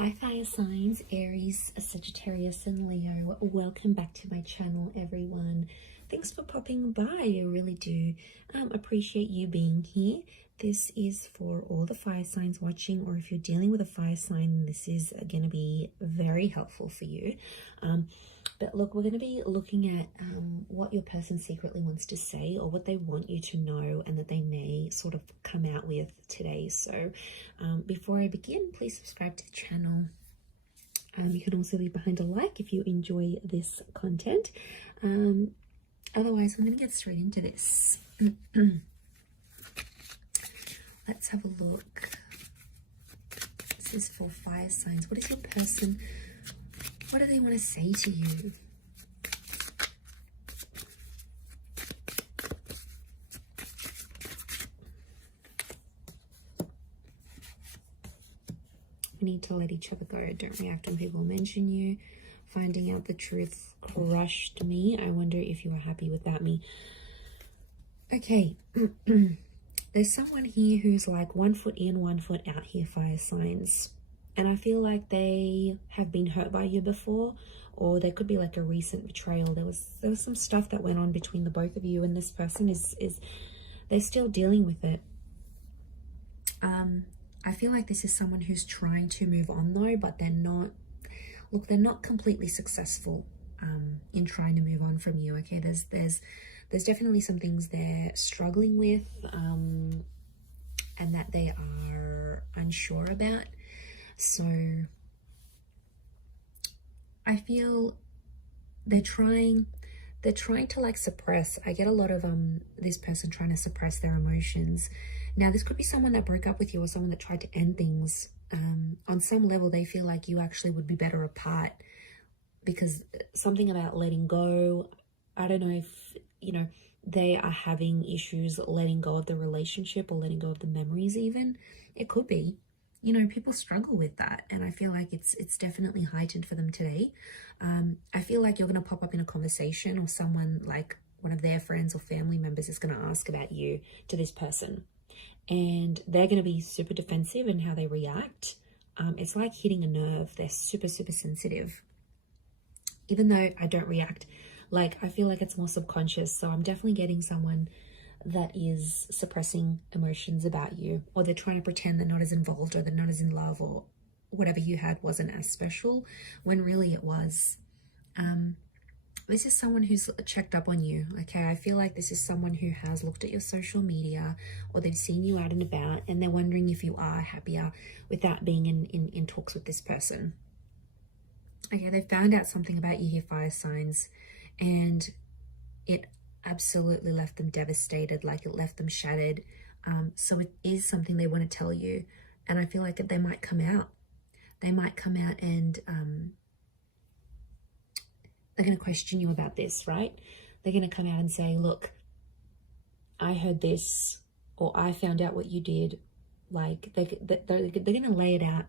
Hi fire signs, Aries, Sagittarius and Leo. Welcome back to my channel, everyone. Thanks for popping by. I really do appreciate you being here. This is for all the fire signs watching, or if you're dealing with a fire sign, this is going to be very helpful for you. But look, we're going to be looking at what your person secretly wants to say, or what they want you to know and that they may sort of come out with today. So before I begin, please subscribe to the channel. You can also leave behind a like if you enjoy this content. Otherwise, I'm going to get straight into this. Let's have a look. This is for fire signs. What is your person? What do they want to say to you? We need to let each other go. Don't react when people mention you. Finding out the truth crushed me. I wonder if you are happy without me. Okay. There's someone here who's like 1 foot in, 1 foot out here, fire signs. And I feel like they have been hurt by you before, or there could be like a recent betrayal. There was some stuff that went on between the both of you, and this person is they're still dealing with it. I feel like this is someone who's trying to move on though, but they're not. Look, they're not completely successful in trying to move on from you. Okay, there's definitely some things they're struggling with, and that they are unsure about. So I feel they're trying to like suppress. I get a lot of this person trying to suppress their emotions. Now this could be someone that broke up with you, or someone that tried to end things. On some level they feel like you actually would be better apart, because something about letting go. I don't know if they are having issues letting go of the relationship, or letting go of the memories even. It could be. People struggle with that, and I feel like it's definitely heightened for them today. I feel like you're going to pop up in a conversation, or someone like one of their friends or family members is going to ask about you to this person, and they're going to be super defensive in how they react. It's like hitting a nerve. They're super sensitive. Even though I don't react, like I feel like it's more subconscious. So I'm definitely getting someone that is suppressing emotions about you, or they're trying to pretend they're not as involved, or they're not as in love, or whatever you had wasn't as special when really it was. This is someone who's checked up on you. Okay, I feel like this is someone who has looked at your social media, or they've seen you out and about, and they're wondering if you are happier without being in talks with this person. Okay, they found out something about you here, fire signs, and it absolutely left them devastated. Like it left them shattered. So it is something they want to tell you, and I feel like they might come out. They might come out and they're going to question you about this, right? They're going to come out and say, look, I heard this, or I found out what you did. Like they're going to lay it out.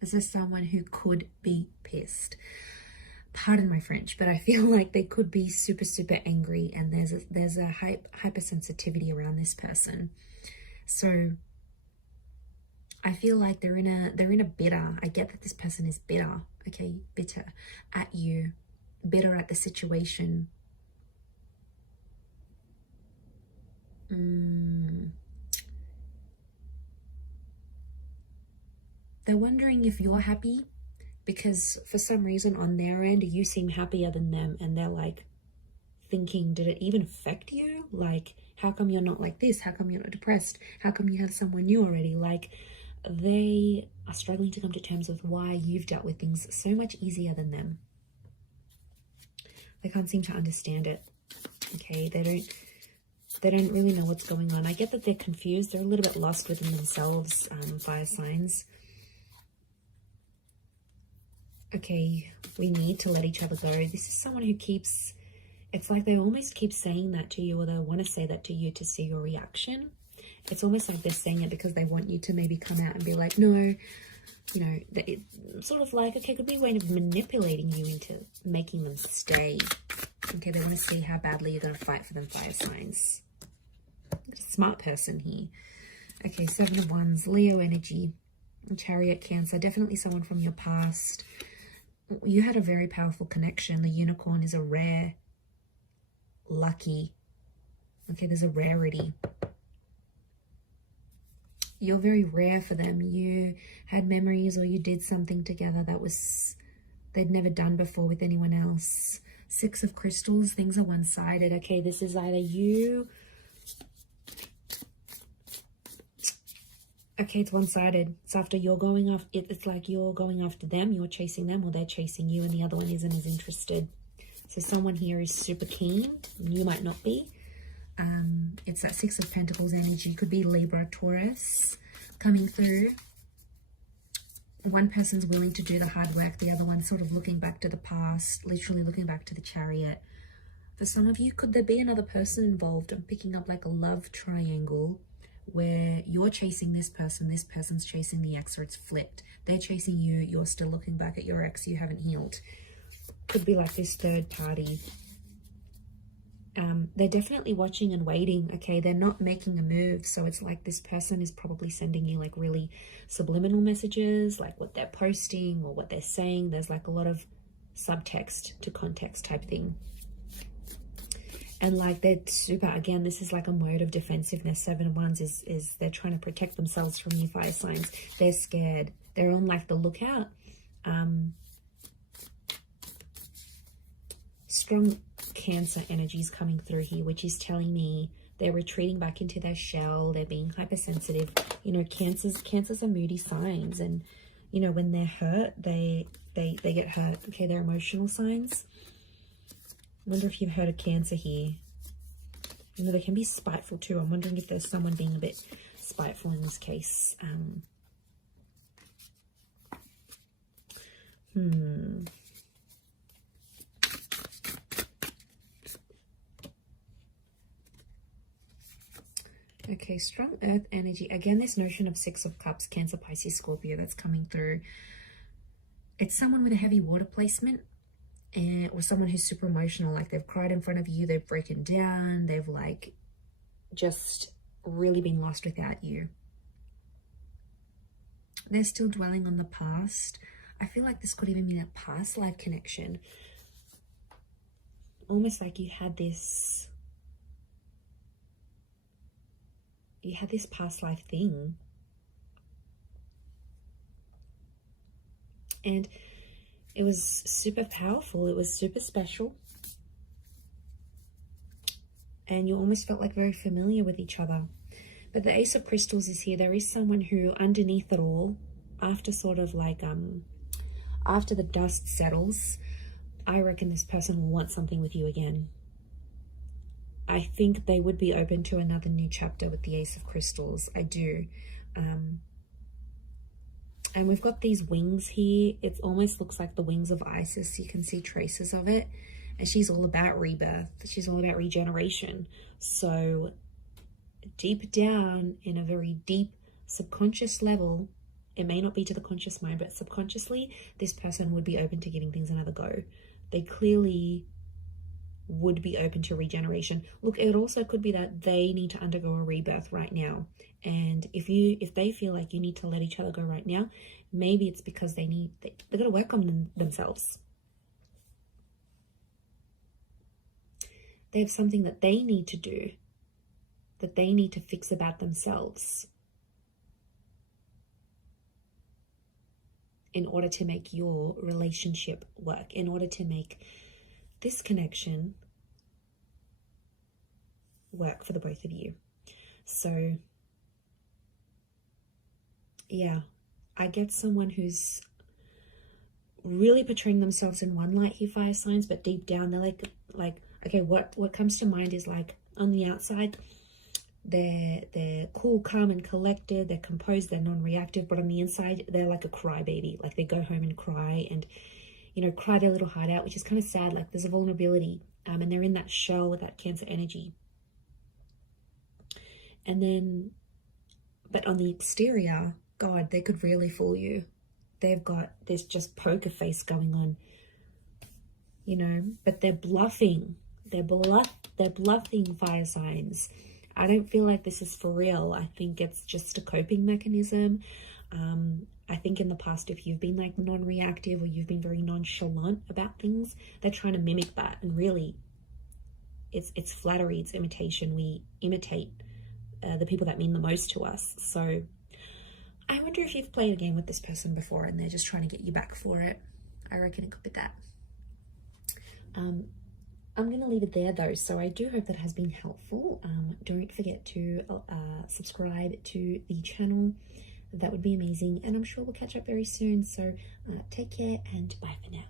This is someone who could be pissed. Pardon my French, but I feel like they could be super angry, and there's a hypersensitivity around this person. So I feel like they're in a bitter. I get that this person is bitter. Okay, bitter at you, bitter at the situation. They're wondering if you're happy, because for some reason on their end you seem happier than them, and they're like thinking, did it even affect you? Like, how come you're not like this? How come you're not depressed? How come you have someone new already? Like, they are struggling to come to terms with why you've dealt with things so much easier than them. They can't seem to understand it. Okay, they don't really know what's going on. I get that they're confused. They're a little bit lost within themselves, fire signs. Okay, we need to let each other go. This is someone who keeps, it's like they almost keep saying that to you, or they want to say that to you to see your reaction. It's almost like they're saying it because they want you to maybe come out and be like, no, it's sort of like, okay, could be a way of manipulating you into making them stay. Okay, they want to see how badly you're going to fight for them, fire signs. Smart person here. Okay, 7 of Wands, Leo energy. Chariot, Cancer, definitely someone from your past. You had a very powerful connection. The unicorn is a rare, lucky. Okay, there's a rarity. You're very rare for them. You had memories or you did something together that was they'd never done before with anyone else. Six of Crystals, things are one-sided. Okay, this is either you. Okay, it's one-sided. It's after you're going off. It's like you're going after them, you're chasing them, or they're chasing you, and the other one isn't as interested. So someone here is super keen, and you might not be. It's that Six of Pentacles energy. Could be Libra, Taurus coming through. One person's willing to do the hard work. The other one's sort of looking back to the past, literally looking back to the Chariot. For some of you, could there be another person involved? I'm picking up like a love triangle where you're chasing this person's chasing the ex, or it's flipped. They're chasing you, you're still looking back at your ex, you haven't healed. Could be like this third party. They're definitely watching and waiting. Okay, they're not making a move, so it's like this person is probably sending you like really subliminal messages, like what they're posting or what they're saying. There's like a lot of subtext to context type thing. And like they're super, again, this is like a mode of defensiveness. Seven of Wands is they're trying to protect themselves from you, fire signs. They're scared. They're on like the lookout. Strong Cancer energies coming through here, which is telling me they're retreating back into their shell. They're being hypersensitive. You know, cancers are moody signs, and you know, when they're hurt, they get hurt. Okay, they're emotional signs. I wonder if you've heard of Cancer here. You know, they can be spiteful too. I'm wondering if there's someone being a bit spiteful in this case. Okay, strong earth energy. Again, this notion of Six of Cups, Cancer, Pisces, Scorpio, that's coming through. It's someone with a heavy water placement, or someone who's super emotional, like they've cried in front of you, they've broken down, they've like just really been lost without you. They're still dwelling on the past. I feel like this could even be a past life connection. Almost like you had this past life thing. And it was super powerful. It was super special. And you almost felt like very familiar with each other. But the Ace of Crystals is here. There is someone who underneath it all, after sort of like, after the dust settles, I reckon this person will want something with you again. I think they would be open to another new chapter with the Ace of Crystals. I do. And we've got these wings here. It almost looks like the wings of Isis. You can see traces of it. And she's all about rebirth. She's all about regeneration. So deep down, in a very deep subconscious level, it may not be to the conscious mind, but subconsciously, this person would be open to giving things another go. They clearly would be open to regeneration. Look, it also could be that they need to undergo a rebirth right now. And if they feel like you need to let each other go right now, maybe it's because they've got to work on themselves. They have something that they need to do, that they need to fix about themselves in order to make your relationship work, in order to make this connection work for the both of you. So yeah, I get someone who's really portraying themselves in one light here, fire signs, but deep down they're like okay, what comes to mind is like on the outside they're cool, calm and collected, they're composed, they're non-reactive, but on the inside they're like a crybaby. Like they go home and cry and, you know, cry their little heart out, which is kind of sad. Like there's a vulnerability, and they're in that shell with that Cancer energy. And then, but on the exterior, God, they could really fool you. They've got this just poker face going on, you know, but they're bluffing. They're bluffing, fire signs. I don't feel like this is for real. I think it's just a coping mechanism. I think in the past, if you've been like non-reactive or you've been very nonchalant about things, they're trying to mimic that. And really, it's flattery, it's imitation. We imitate the people that mean the most to us. So I wonder if you've played a game with this person before and they're just trying to get you back for it. I reckon it could be that. I'm going to leave it there though. So I do hope that has been helpful. Don't forget to subscribe to the channel. That would be amazing. And I'm sure we'll catch up very soon. So take care and bye for now.